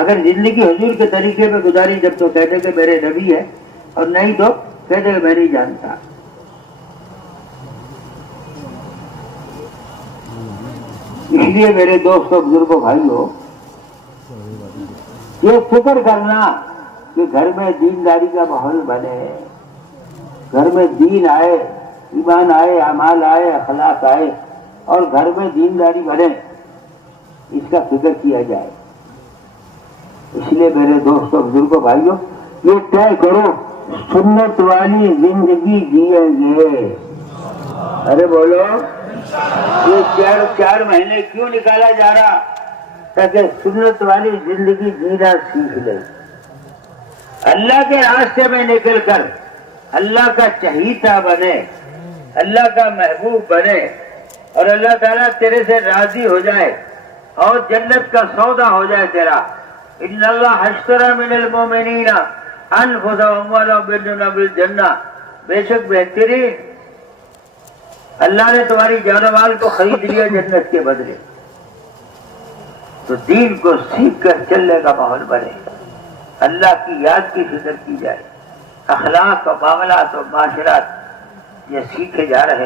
اگر زندگی حضور کے طریقے پہ گزاری جب تو کہتے کہ میرے نبی ہے، اور نہیں تو کہتے کہ میں نہیں جانتا۔ اس لیے میرے دوستوں بزرگوں بھائیوں، یہ فکر کرنا کہ گھر میں دینداری کا ماحول بنے، گھر میں دین آئے، ایمان آئے، اعمال آئے، اخلاق آئے اور گھر میں دینداری بنے، اس کا فکر کیا جائے۔ اس لیے میرے دوستوں بزرگوں بھائیوں، یہ طے کرو سنت والی زندگی جیئیں گے۔ ارے بولو، یہ چار مہینے کیوں نکالا جا رہا؟ تاکہ سنت والی زندگی جینا سیکھ لے، اللہ کے راستے میں نکل کر اللہ کا چہیتا بنے، اللہ کا محبوب بنے اور اللہ تعالیٰ تیرے سے راضی ہو جائے اور جنت کا سودا ہو جائے تیرا۔ ان اللہ اشتری من المؤمنین انفسهم واموالهم بالجنہ، بے شک بہترین اللہ نے تمہاری جان و مال کو خرید لیا جنت کے بدلے۔ تو دین کو سیکھ کر چلنے کا ماحول بنے، اللہ کی یاد کی فکر کی جائے، اخلاق و معاملات و معاشرات یہ سیکھے جا رہے ہیں۔